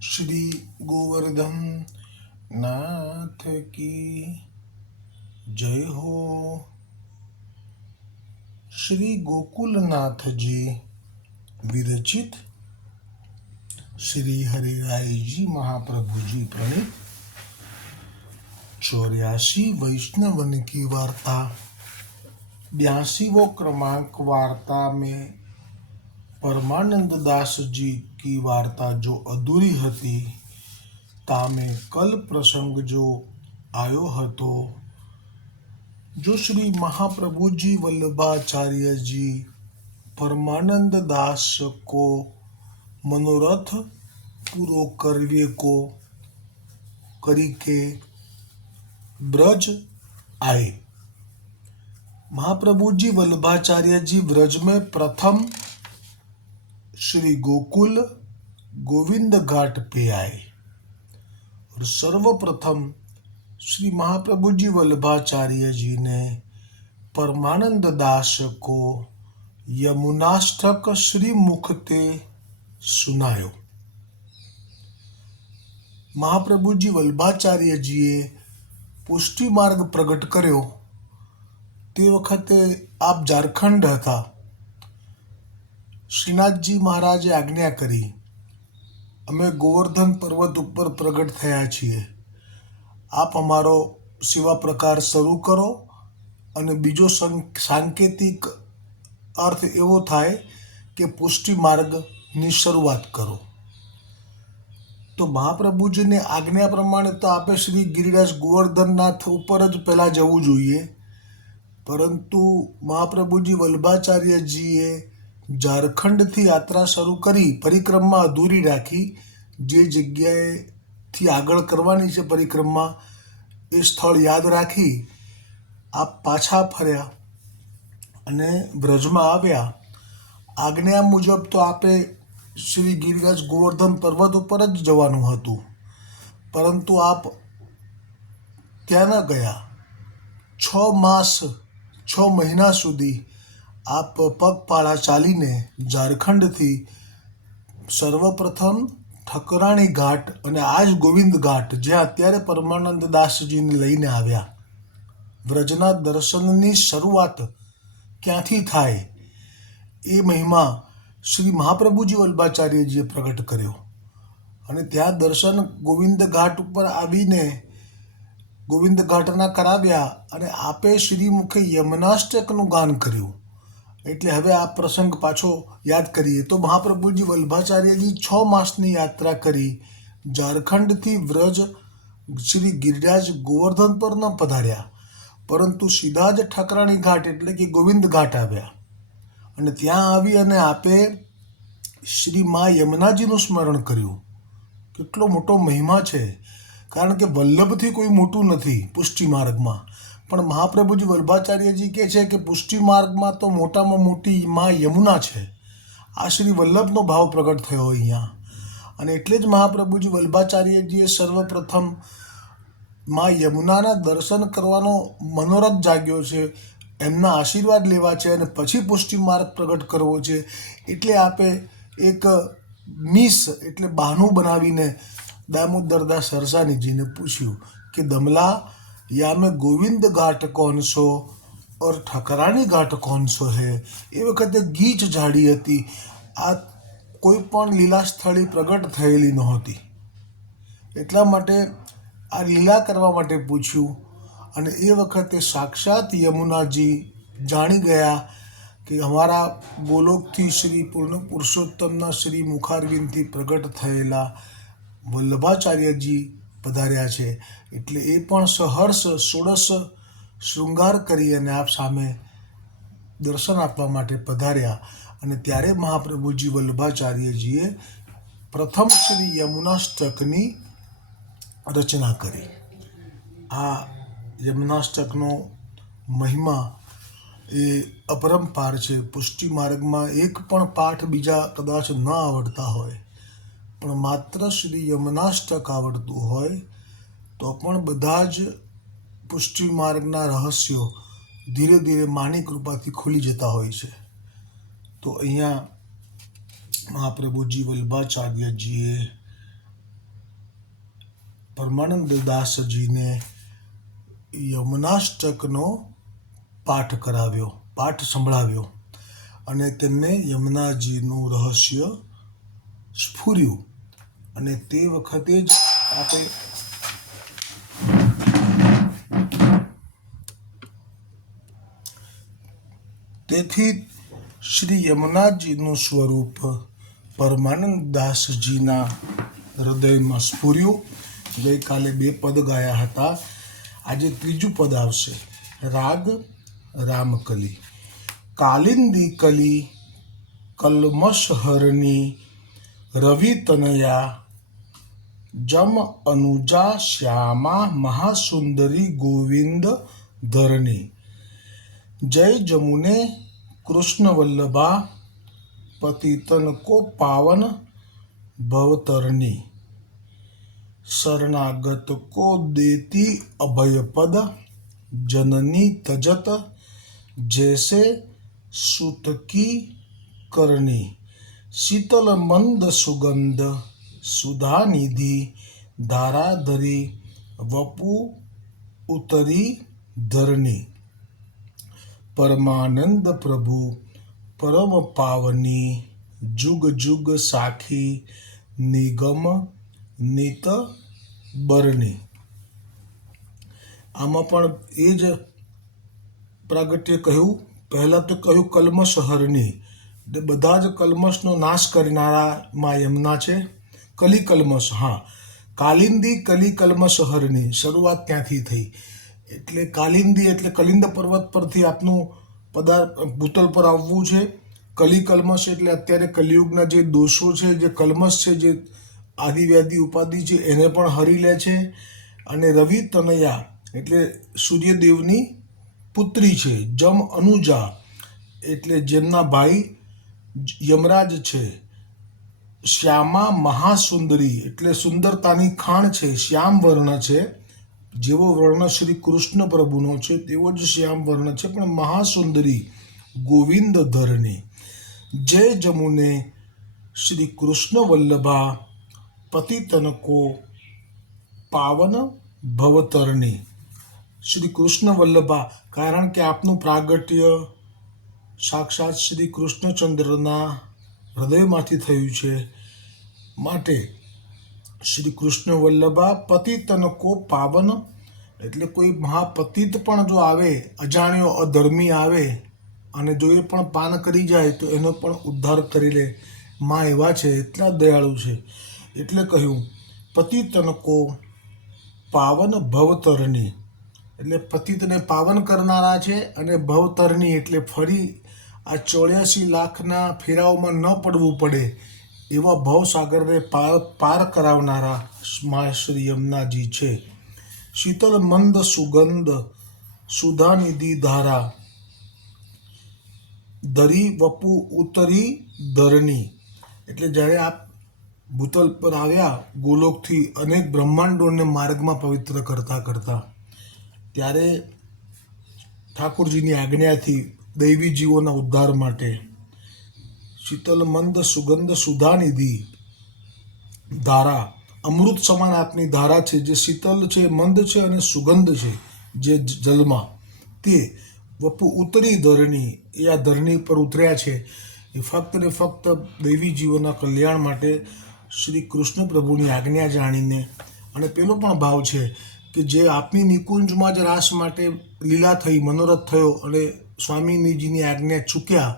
श्री गोवर्धन नाथ की जय हो। श्री गोकुलनाथ जी विरचित श्री हरिराय जी महाप्रभु जी प्रणीत 84 वैष्णवन की वार्ता 82वां क्रमांक वार्ता में परमानंद दास जी की वार्ता जो अधूरी हती तामे कल प्रसंग जो आयो हतो जो श्री महाप्रभु जी वल्लभाचार्य जी परमानंद दास को मनोरथ पूरो करवे को करी के ब्रज आए। महाप्रभु जी वल्लभाचार्य जी ब्रज में प्रथम श्री गोकुल गोविंद घाट पे आए और सर्वप्रथम श्री महाप्रभु जी वल्लभाचार्य जी ने परमानंद दास को यमुनाष्टक श्री मुख ते सुनायो। महाप्रभु जी वल्लभाचार्य जीए पुष्टि मार्ग प्रगट कर्यो ते वखते आप झारखंड था। श्रीनाथजी महाराजे आज्ञा करी अमे गोवर्धन पर्वत ઉપર प्रगट થયા છીએ, આપ અમારો સેવા પ્રકાર શરૂ કરો અને બીજો સાંકેતિક અર્થ એવો થાય કે પુષ્ટિ માર્ગની શરૂઆત કરો। તો મહાપ્રભુજીની આજ્ઞા પ્રમાણે તો આપે શ્રી ગિરિરાજ ગોવર્ધનનાથ ઉપર જ પહેલાં જવું જોઈએ, પરંતુ મહાપ્રભુજી વલ્લભાચાર્યજીએ ઝારખંડથી યાત્રા શરૂ કરી પરિક્રમા અધૂરી રાખી। જે જગ્યાએથી આગળ કરવાની છે પરિક્રમા એ સ્થળ યાદ રાખી આપ પાછા ફર્યા અને બ્રજમાં આવ્યા। આજ્ઞા મુજબ તો આપે શ્રી ગિરિરાજ ગોવર્ધન પર્વત ઉપર જ જવાનું હતું, પરંતુ આપ ત્યાં ન ગયા। 6 મહિના સુધી આપ પગપાળા ચાલીને ઝારખંડથી સર્વપ્રથમ ઠકરાણી ઘાટ અને આજ ગોવિંદ ઘાટ જ્યાં અત્યારે પરમાનંદ દાસજીને લઈને આવ્યા। વ્રજના દર્શનની શરૂઆત ક્યાંથી થાય એ મહિમા શ્રી મહાપ્રભુજી વલ્લભાચાર્યજીએ પ્રગટ કર્યો અને ત્યાં દર્શન ગોવિંદ ઘાટ ઉપર આવીને ગોવિંદ ઘાટના કરાવ્યા અને આપે શ્રીમુખે યમનાષ્ટકનું ગાન કર્યું। એટલે હવે આ પ્રસંગ પાછો યાદ કરીએ તો મહાપ્રભુજી વલ્લભાચાર્યજી 6 માસની યાત્રા કરી ઝારખંડથી વ્રજ શ્રી ગિરિરાજ ગોવર્ધન પર ન પધાર્યા, પરંતુ સીધા જ ઠકરાણી ઘાટ એટલે કે ગોવિંદ ઘાટ આવ્યા અને ત્યાં આવી અને આપે શ્રી મા યમુનાજીનું સ્મરણ કર્યું। કેટલો મોટો મહિમા છે, કારણ કે વલ્લભથી કોઈ મોટું નથી પુષ્ટિ માર્ગમાં, પણ મહાપ્રભુજી વલ્લભાચાર્યજી કહે છે કે પુષ્ટિ માર્ગમાં તો મોટામાં મોટી મા યમુના છે। આ શ્રી વલ્લભનો ભાવ પ્રગટ થયો અહીંયા અને એટલે જ મહાપ્રભુજી વલ્લભાચાર્યજીએ સર્વપ્રથમ મા યમુનાના દર્શન કરવાનો મનોરથ જાગ્યો છે, એમના આશીર્વાદ લેવા છે અને પછી પુષ્ટિ માર્ગ પ્રગટ કરવો છે। એટલે આપે એક એટલે બહાનું બનાવીને દામોદરદાસ સરસાનીજીને પૂછ્યું કે દમલા या में गोविंद घाट कौन सो और ઠકરાણી ઘાટ कौन सो है। એ વખતે ગીચ ઝાડી હતી, આ કોઈ પણ લીલા સ્થળે પ્રગટ થયેલી નહોતી, એટલા માટે આ લીલા કરવા માટે પૂછ્યું અને એ વખતે સાક્ષાત યમુનાજી જાણી ગયા કે અમારા ગોલોકથી શ્રી પૂર્ણ પુરુષોત્તમના શ્રી મુખારવિંદથી પ્રગટ થયેલા વલ્લભાચાર્યજી પધાર્યા છે। એટલે એ પણ સહર્ષ ષોડશ શૃંગાર કરી અને આપ સામે દર્શન આપવા માટે પધાર્યા અને ત્યારે મહાપ્રભુજી વલ્લભાચાર્યજીએ પ્રથમ શ્રી યમુનાષ્ટકની રચના કરી। આ યમુનાષ્ટકનો મહિમા એ અપરંપાર છે। પુષ્ટિ માર્ગમાં એક પણ પાઠ બીજા કદાચ ન આવડતા હોય, પણ માત્ર શ્રી યમુનાષ્ટક આવડતું હોય તો પણ બધા જ પુષ્ટિ માર્ગના રહસ્યો ધીરે ધીરે માની કૃપાથી ખુલી જતા હોય છે। તો અહીંયા મહાપ્રભુજી વલ્લભાચાર્યજીએ પરમાનંદ દાસજીને યમનાષ્ટકનો પાઠ સંભળાવ્યો અને તેમને યમુનાજીનું રહસ્ય સ્ફુર્યું. અને તે વખતે જ આપણે તેથી શ્રી યમુનાજીનું સ્વરૂપ પરમાનંદ દાસજીના હૃદયમાં સ્ફુર્યું. ગઈકાલે 2 પદ ગાયા હતા, આજે 3જું પદ આવશે. રાગ રામકલી. કાલિંદી કલી કલ્મષહરની રવિ તનયા જમ અનુજા શ્યામા મહાસુંદરી ગોવિંદ ધરની. જય જમુને કૃષ્ણ વલ્લભા પતિતન કો પાવન ભવતરની. शरणागत को देती अभय पद जननी तजत जैसे सुत की करनी. शीतल मंद सुगंध सुधा निधि धाराधरी वपु उतरी धरनी. परमानंद प्रभु परम पावनी जुग जुग साखी निगम नित બરની. આમાં પણ એ જ પ્રાગટ્ય કહ્યું. પહેલાં તો કહ્યું કલ્મષહરની, એટલે બધા જ કલ્મષનો નાશ કરનારા માં યમુના છે. કલી કલ્મષ, હા, કાલિંદી કલી કલ્મષહરની, શરૂઆત ત્યાંથી થઈ. એટલે કાલિંદી એટલે કલિંદ પર્વત પરથી આપનું ભૂતલ પર આવવું છે. કલી કલ્મષ એટલે અત્યારે કલિયુગના જે દોષો છે, જે કલ્મષ છે, જે આદિવ્યાધિ ઉપાધિ છે, એને પણ હરી લે છે. અને રવિ તનયા એટલે સૂર્યદેવની પુત્રી છે. જમ અનુજા એટલે જેમના ભાઈ યમરાજ છે. શ્યામા મહાસુંદરી એટલે સુંદરતાની ખાણ છે, શ્યામ વર્ણ છે. જેવો વર્ણ શ્રી કૃષ્ણ પ્રભુનો છે તેવો જ શ્યામ વર્ણ છે, પણ મહાસુંદરી ગોવિંદ ધરની. જય જમુને શ્રી કૃષ્ણ વલ્લભા પતિતન કો પાવન ભવતરની. શ્રી કૃષ્ણ વલ્લભા, કારણ કે આપનું પ્રાગટ્ય સાક્ષાત શ્રી કૃષ્ણચંદ્રના હૃદયમાંથી થયું છે, માટે શ્રી કૃષ્ણ વલ્લભા પતિતન કો પાવન એટલે કોઈ મહાપતિત પણ જો આવે, અજાણ્યો અધર્મી આવે અને જો એ પણ પાન કરી જાય તો એનો પણ ઉદ્ધાર કરી લે. માં એવા છે, એટલા દયાળુ છે. એટલે કહ્યું પતિતન કો પાવન ભવતરની, એટલે પતિતને પાવન કરનારા છે. અને ભવતરની એટલે ફરી આ 84 લાખના ફેરાઓમાં ન પડવું પડે એવા ભવસાગરને પાર કરાવનારા મા શ્રી યમુનાજી છે. શીતલ મંદ સુગંધ સુધાનિધિ ધારા ધરી વપુ ઉતરી ધરની. એટલે જ્યારે આપ ભૂતલ પર આવ્યા ગોલોકથી અનેક બ્રહ્માંડોને માર્ગમાં પવિત્ર કરતા કરતા, ત્યારે ઠાકોરજીની આજ્ઞાથી દૈવી જીવોના ઉદ્ધાર માટે શીતલ મંદ સુગંધ સુધાનિધિ ધારા, અમૃત સમાન આપની ધારા છે, જે શીતલ છે, મંદ છે અને સુગંધ છે જે જલમાં, તે વપુ ઉતરી ધરણી, એ આ ધરણી પર ઉતર્યા છે. એ ફક્ત ને ફક્ત દૈવી જીવોના કલ્યાણ માટે શ્રી કૃષ્ણ પ્રભુની આજ્ઞા જાણીને. અને પેલો પણ ભાવ છે કે જે આપની નિકુંજમાં જ રાસ માટે લીલા થઈ, મનોરથ થયો અને સ્વામીજીની આજ્ઞા ચૂક્યા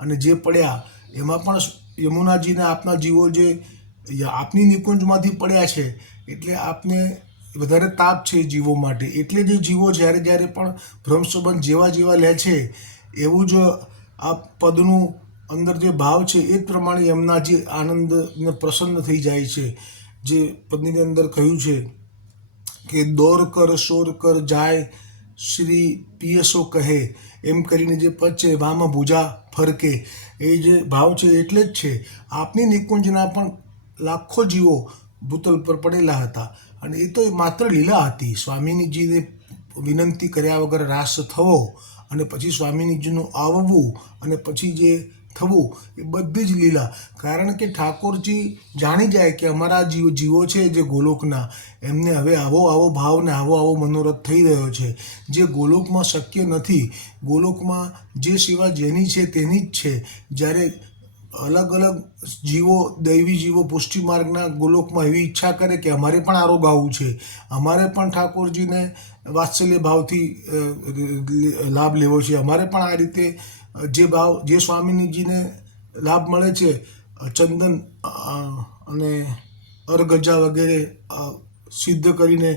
અને જે પડ્યા, એમાં પણ યમુનાજીના આપના જીવો જે આપની નિકુંજમાંથી પડ્યા છે, એટલે આપને વધારે તાપ છે જીવો માટે. એટલે જે જીવો જ્યારે જ્યારે પણ ભ્રમસંબંધ જેવા જેવા લે છે, એવું જ આ પદનું અંદર જે ભાવ છે એ જ પ્રમાણે યમુનાજી આનંદને પ્રસન્ન થઈ જાય છે. જે પદની અંદર કહ્યું છે કે દોર કર શોર કર જાય શ્રી પિયસો કહે, એમ કરીને જે પદ છે વામાં ભુજા ફરકે, એ જે ભાવ છે એટલે જ છે. આપની નિકુંજના પણ લાખો જીવો ભૂતલ પર પડેલા હતા અને એ તો માત્ર લીલા હતી. સ્વામીજીને વિનંતી કર્યા વગર રાસ થવો અને પછી સ્વામીજીનું આવવું અને પછી જે થવું એ બધી જ લીલા. કારણ કે ઠાકોરજી જાણી જાય કે અમારા જીવો છે જે ગોલોકના, એમને હવે આવો ભાવ ને આવો મનોરથ થઈ રહ્યો છે જે ગોલોકમાં શક્ય નથી. ગોલોકમાં જે સેવા જેની છે તેની જ છે. જ્યારે અલગ અલગ જીવો, દૈવી જીવો પુષ્ટિ માર્ગના ગોલોકમાં એવી ઈચ્છા કરે કે અમારે પણ આરો ગાવું છે, અમારે પણ ઠાકોરજીને વાત્સલ્ય ભાવથી લાભ લેવો છે, અમારે પણ આ રીતે જે સ્વામીજીને લાભ મળે છે ચંદન અને અરગજા વગેરે સિદ્ધ કરીને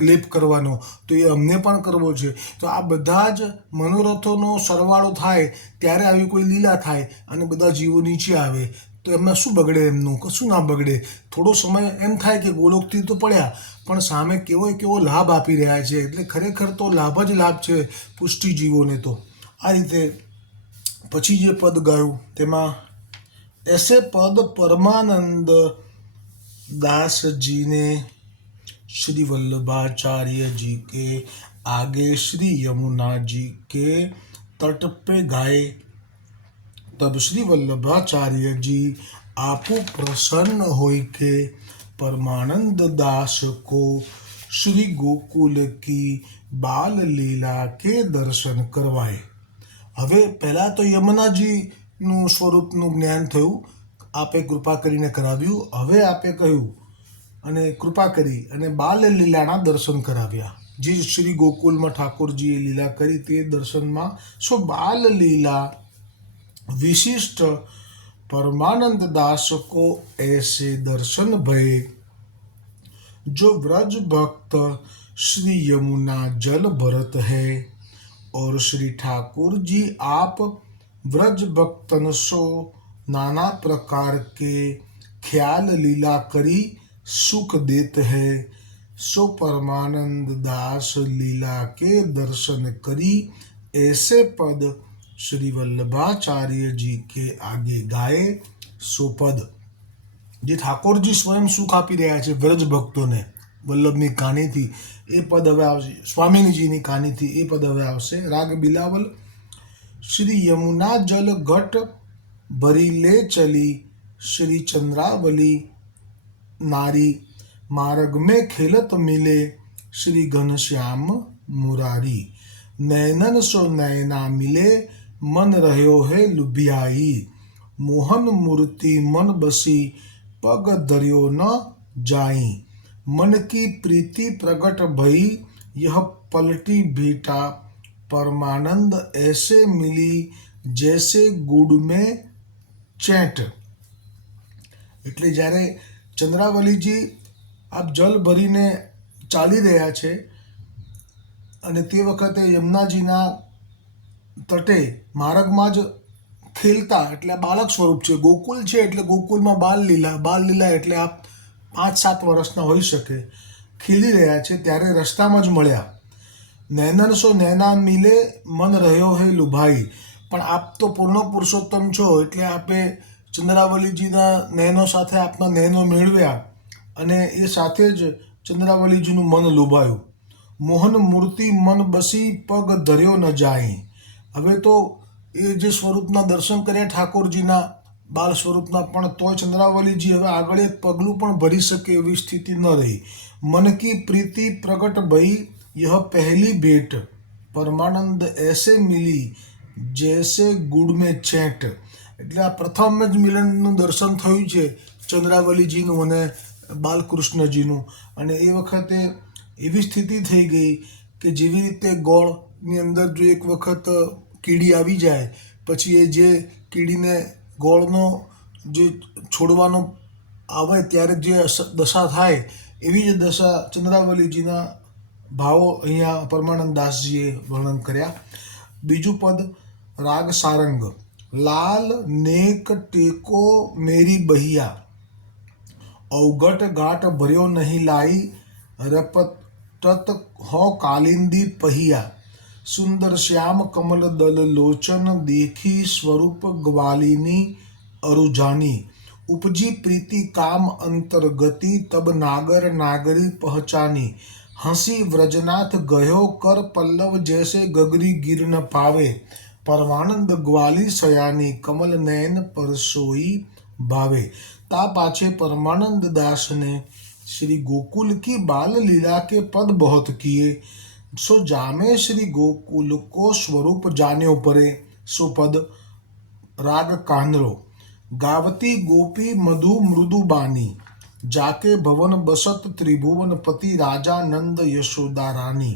લેપ કરવાનો, તો એ અમને પણ કરવો છે. તો આ બધા જ મનોરથોનો સરવાળો થાય ત્યારે આવી કોઈ લીલા થાય અને બધા જીવો નીચે આવે તો એમાં શું બગડે? એમનું કશું ના બગડે. થોડો સમય એમ થાય કે ગોલોકથી તો પડ્યા પણ સામે કેવો લાભ આપી રહ્યા છે. એટલે ખરેખર તો લાભ જ લાભ છે પુષ્ટિ જીવોને. તો આ રીતે પછી જે પદ ગાયું તેમાં એસે પદ પરમાનંદ दास जी ने श्री वल्लभाचार्य जी के आगे श्री यमुना जी के तट पे गाए, तब श्री वल्लभाचार्य जी आपो प्रसन्न होय के परमानंद दास को श्री गोकुल की बाल लीला के दर्शन करवाए. હવે પહેલાં તો યમુનાજીનું સ્વરૂપનું જ્ઞાન થયું, આપે કૃપા કરીને કરાવ્યું. હવે આપે કહ્યું અને કૃપા કરી અને બાલ લીલાના દર્શન કરાવ્યા. જે શ્રી ગોકુલમાં ઠાકોરજીએ લીલા કરી તે દર્શનમાં બાલ લીલા विशिष्ट परमानंद दास को ऐसे दर्शन भये जो व्रज भक्त श्री यमुना जल भरत है और श्री ठाकुर जी आप व्रज भक्तन सो नाना प्रकार के ख्याल लीला करी सुख देत है. सो परमानंद दास लीला के दर्शन करी ऐसे पद श्री वल्लभाचार्य जी के आगे गाए. सो પદ જે ઠાકોરજી સ્વયં સુખ આપી રહ્યા છે વ્રજ ભક્તોને વલ્લભની કાનીથી, એ પદ હવે આવશે. સ્વામીજીની કાનીથી એ પદ હવે આવશે. રાગ બિલાવલ. શ્રી યમુના જલ ઘટ ભરી લે ચલી, શ્રી ચંદ્રાવલી नारी मार्ग में खेलत मिले, श्री घनश्याम मुरारी. नैनन सो नैना मिले, मन रह्यो है लुभियाई. मोहन मूर्ति मन बसी, पग धर्यो न जाई. मन की प्रीति प्रगट भई, यह पलटी भीटा. परमानंद ऐसे मिली, जैसे गुड़ में चैट. એટલે જ્યારે ચંદ્રાવલીજી આપ જલ ભરીને ચાલી રહ્યા છે અને તે વખતે યમુનાજીના તટે માર્ગમાં જ ખેલતા, એટલે બાલક સ્વરૂપ છે. ગોકુલ છે એટલે ગોકુલમાં બાલ લીલા એટલે આપ 5-7 વર્ષના હોઈ શકે, ખેલી રહ્યા છે ત્યારે રસ્તામાં જ મળ્યા. નૈનન સો નૈના મિલે, મન રહ્યો હે લુભાઈ. પણ આપ તો પૂર્ણ પુરુષોત્તમ છો એટલે આપે ચંદ્રાવલીજીના નયનો સાથે આપના નયનો મેળવ્યા અને એ સાથે જ ચંદ્રાવલીજીનું મન લોભાયું. મોહન મૂર્તિ મન બસી, પગ ધર્યો ન જાય. હવે તો એ જે સ્વરૂપના દર્શન કર્યા ઠાકોરજીના બાલ સ્વરૂપના, પણ તોય ચંદ્રાવલીજી હવે આગળ એક પગલું પણ ભરી શકે એવી સ્થિતિ ન રહી. મન કી પ્રીતિ પ્રગટ ભઈ, यह पहली भेंट. परमानंद ऐसे मिली जैसे गुड़ में छेंट. એટલે આ પ્રથમ જ મિલનનું દર્શન થયું છે ચંદ્રાવલીજીનું અને બાલકૃષ્ણજીનું. અને એ વખતે એવી સ્થિતિ થઈ ગઈ કે જેવી રીતે ગોળની અંદર જો એક વખત કીડી આવી જાય પછી એ જે કીડીને ગોળનો જે છોડવાનો આવે ત્યારે જે દશા થાય એવી જ દશા ચંદ્રાવલીજીના ભાવો અહીંયા પરમાનંદ દાસજીએ વર્ણન કર્યા. બીજું પદ રાગ સારંગ. लाल नेक टेको मेरी बहिया, अवगट गाट भर्यो नहीं लाई. रपटत हो कालिंदी पहिया, सुंदर श्याम कमल दल लोचन. देखी स्वरूप ग्वालिनी अरुजानी. उपजी प्रीति काम अंतर्गति, तब नागर नागरी पहचानी. हंसी व्रजनाथ गयो कर पल्लव, जैसे गगरी गिर न पावे. परमानंद ग्वाली सयानी कमल नयन परसोई भावे। ता पाछे परमानंद दास ने श्री गोकुल की बाल लीला के पद बहुत किए। सो जामे श्री गोकुल को स्वरूप जान्यो परे। सो पद राग कांदरो। गावती गोपी मधु मृदु बानी, जाके भवन बसत त्रिभुवन पति राजा नंद यशोदा रानी।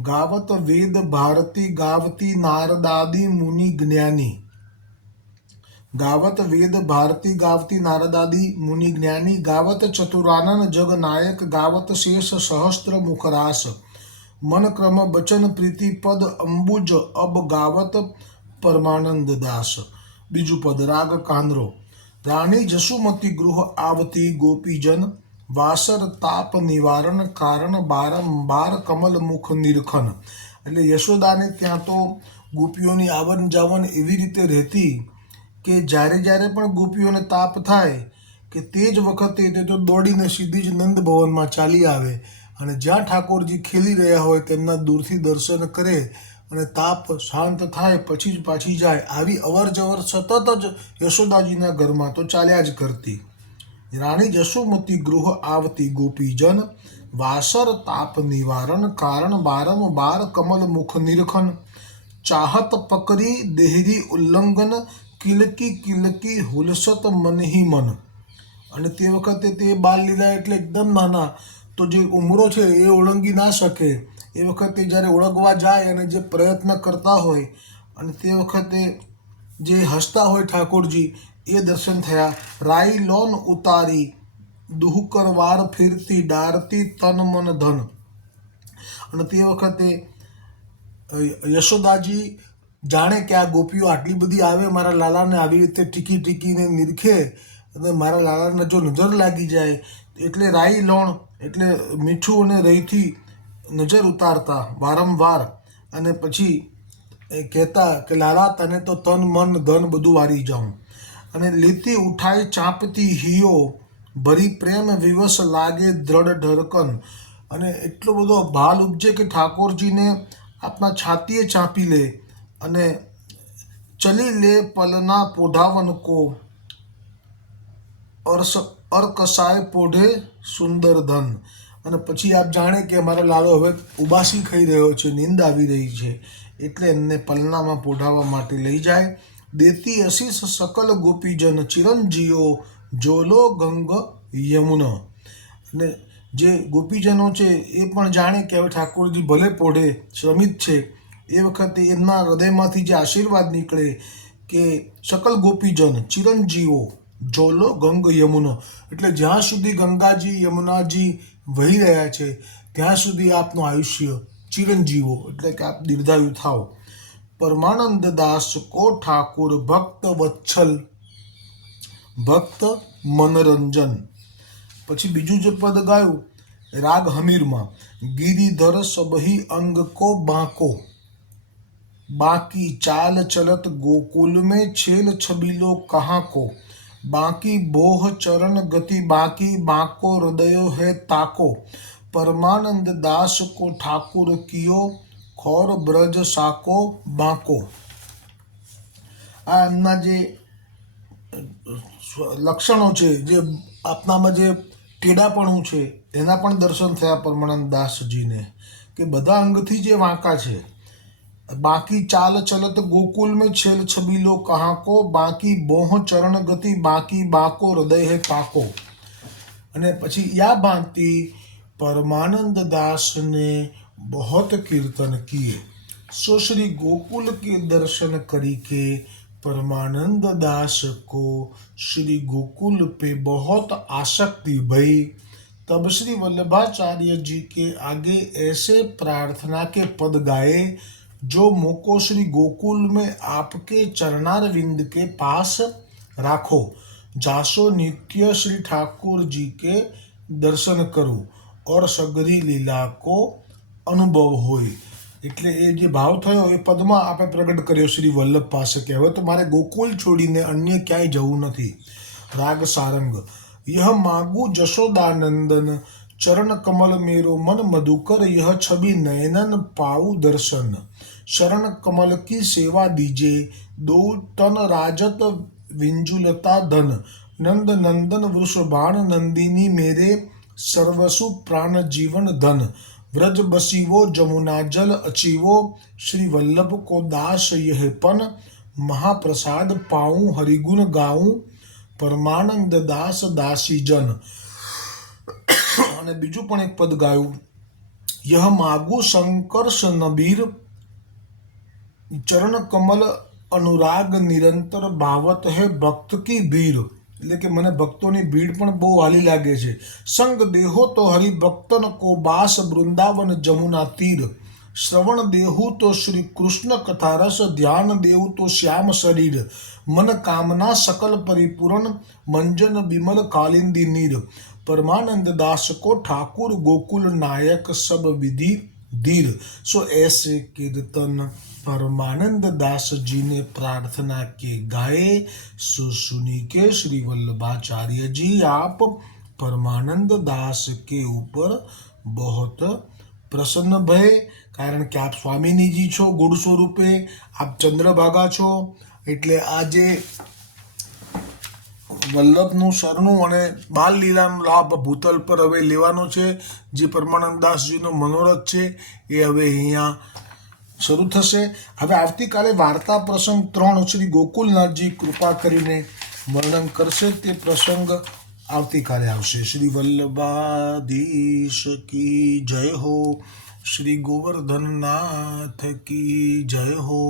गावत वेद भारती गावती नारदादि मुनि ज्ञानी। गावत वेद भारती गावती नारदादि मुनि ज्ञानी। गावत चतुरानन जग नायक गावत शेष सहस्त्र मुखरास। मन क्रम बचन प्रीति पद अंबुज अब गावत परमानंद दास। बीजू पद राग कांदरो। रानी जसुमती गृह आवती गोपीजन, वासर ताप निवारण कारण बारंबार कमल मुख निरखन। એટલે યશોદાને ત્યાં તો ગોપીઓની આવન જાવન એવી રીતે રહેતી કે જ્યારે જ્યારે પણ ગોપીઓને તાપ થાય કે તે જ વખતે તે તો દોડીને સીધી જ નંદ ભવનમાં ચાલી આવે અને જ્યાં ઠાકોરજી ખેલી રહ્યા હોય તેમના દૂરથી દર્શન કરે અને તાપ શાંત થાય પછી જ પાછી જાય। આવી અવર જવર સતત જ યશોદાજીના ઘરમાં તો ચાલ્યા જ કરતી। રાણી જસુમતી ગૃહ આવતી ગોપીજન, વાસર તાપ નિવારણ કારણ બારંબાર કમલ મુખ નિરખન। ચાહત પકરી દેહરી ઉલ્લંઘન, કિલકી કિલકી હુલસત મનહી મન। અને તે વખતે તે બાલ લીલા એટલે એકદમ નાના, તો જે ઉમરો છે એ ઓળંગી ના શકે। એ વખતે જ્યારે ઓળંગવા જાય અને જે પ્રયત્ન કરતા હોય અને તે વખતે જે હસતા હોય ઠાકોરજી એ દર્શન થયા। રાઈ લોન ઉતારી દુહકર વાર ફેરતી ડારતી તન મન ધન। અને તે વખતે યશોદાજી જાણે કે આ ગોપીઓ આટલી બધી આવે મારા લાલાને આવી રીતે ટીકી ટીકીને નિરખે અને મારા લાલાને જો નજર લાગી જાય એટલે રાઈ લોણ એટલે મીઠું અને રહીથી નજર ઉતારતા વારંવાર અને પછી કહેતા કે લાલા તને તો તન મન ધન બધું વારી જાઉં। અને લેતી ઉઠાઈ ચાંપતી હિયો, ભરી પ્રેમ વિવશ લાગે દ્રઢ ઢરકન। અને એટલો બધો ભાલ ઉપજે કે ઠાકોરજીને આપણા છાતીએ ચાંપી લે અને ચલી લે પલના પોઢાવન કો, અરકસાય પોઢે સુંદર ધન। અને પછી આપ જાણે કે અમારો લાલો હવે ઉબાસી ખાઈ રહ્યો છે, નીંદ આવી રહી છે, એટલે એમને પલનામાં પોઢાવવા માટે લઈ જાય। દેતી અશીષ સકલ ગોપીજન, ચિરંજીઓ જોલો ગંગ યમુના। અને જે ગોપીજનો છે એ પણ જાણે કે હવે ઠાકોરજી ભલે પોઢે શ્રમિત છે, એ વખતે એમના હૃદયમાંથી જે આશીર્વાદ નીકળે કે સકલ ગોપીજન ચિરંજીવો જોલો ગંગ યમુના, એટલે જ્યાં સુધી ગંગાજી યમુનાજી વહી રહ્યા છે ત્યાં સુધી આપનું આયુષ્ય ચિરંજીવો એટલે કે આપ દીર્ઘાયુ થાઓ। પરમાનંદ દાસ કો ઠાकुर ભક્ત વત્સલ ભક્ત મનરંજન। પછી બીજું જે પદ ગાયું રાગ હમીરમાં। ગિરિધર સબહી અંગ કો બાંકો, બાકી ચાલ ચલત ગોकुल में छेल छबीलो कहाँ को। बाकी बोह चरण गति बाकी बाको हृदय है ताको। परमानंद दास को ठाकुर कियो खौर ब्रज साको बाको। આ એમના જે લક્ષણો છે, જે આપનામાં જે ટેડાપણું છે એના પણ દર્શન થયા પરમાનંદ દાસજીને કે બધા અંગથી જે વાંકા છે। બાકી ચાલ ચલત ગોકુલ में छेल छबीलो कहाँ को, बाकी बोह चरण गति बाकी बाको हृदय है ताको। અને પછી યા भांति परमानंद दास ने बहुत कीर्तन किए। सो श्री गोकुल के दर्शन करी के परमानंद दास को श्री गोकुल पे बहुत आसक्ति भई। तब श्री वल्लभाचार्य जी के आगे ऐसे प्रार्थना के पद गाए, जो मोको श्री गोकुल में आपके चरणारविंद के पास राखो, जासो नित्य श्री ठाकुर जी के दर्शन करूं और सगरी लीला को અનુભવ હોય। એટલે એ જે ભાવ થયો એ પદમાં આપણે પ્રગટ કર્યો શ્રી વલ્લભ પાસે કે હવે તો મારે ગોકુલ છોડીને અન્ય ક્યાંય જવું નથી। રાગ સારંગ। યહ માગુ જશોદાનંદન, ચરણ કમલ મેરો મન મધુકર, યહ છબી નયનન પાઉ દર્શન। शरण कमल की सेवा दीजे, दो तन राजत विंजुलता धन, नंद नंदन वृषभान नंदिनी मेरे, सर्वसु प्राण जीवन धन, व्रज बसीवो जमुना जल अचीवो, श्री वल्लभ को दास यह पन, महाप्रसाद पाऊं हरिगुण गाऊं, પરમાનંદ દાસ દાસી જન. અને બીજું પણ એક પદ ગાયું, યહ માગુ સંકર્ષ નબીર, ચરણ કમલ અનુરાગ નિરંતર ભાવત હે ભક્ત કી ભીડ. એટલે કે મને ભક્તોની ભીડ પણ બહુ હાલી લાગે છે. સંગ દેહો તો હરિભક્તન કો બાસ, વૃંદાવન જમુના તીર, શ્રવણ દેહુ તો શ્રી કૃષ્ણ કથા રસ, ધ્યાન દેવું તો શ્યામ શરીર, મન કામના સકલ પરિપૂરણ, મંજન બિમલ કાલિંદી નીર, परमानंद दास को ठाकुर गोकुल नायक सब विधि धीर. सो ऐसे कीर्तन परमानंद दास जी ने प्रार्थना के गाए. सो सुनी के श्री वल्लभाचार्य जी आप परमानंद दास के ऊपर बहुत प्रसन्न भय, कारण કે આપ સ્વામિનીજી છો ગુણ સ્વરૂપે, આપ ચંદ્રભાગા છો, એટલે આજે વલ્લભનું શરણું અને બાલ લીલાનો લાભ ભૂતલ પર હવે લેવાનો છે. જે પરમાનંદદાસજીનો મનોરથ છે એ હવે અહીંયા શરૂ થશે. હવે આવતીકાલે વાર્તા પ્રસંગ 3 શ્રી ગોકુલનાથજી કૃપા કરીને વર્ણન કરશે. તે પ્રસંગ આવતીકાલે આવશે. શ્રી વલ્લભાધીશ કી જય હો, શ્રી ગોવર્ધનનાથ કી જય હો.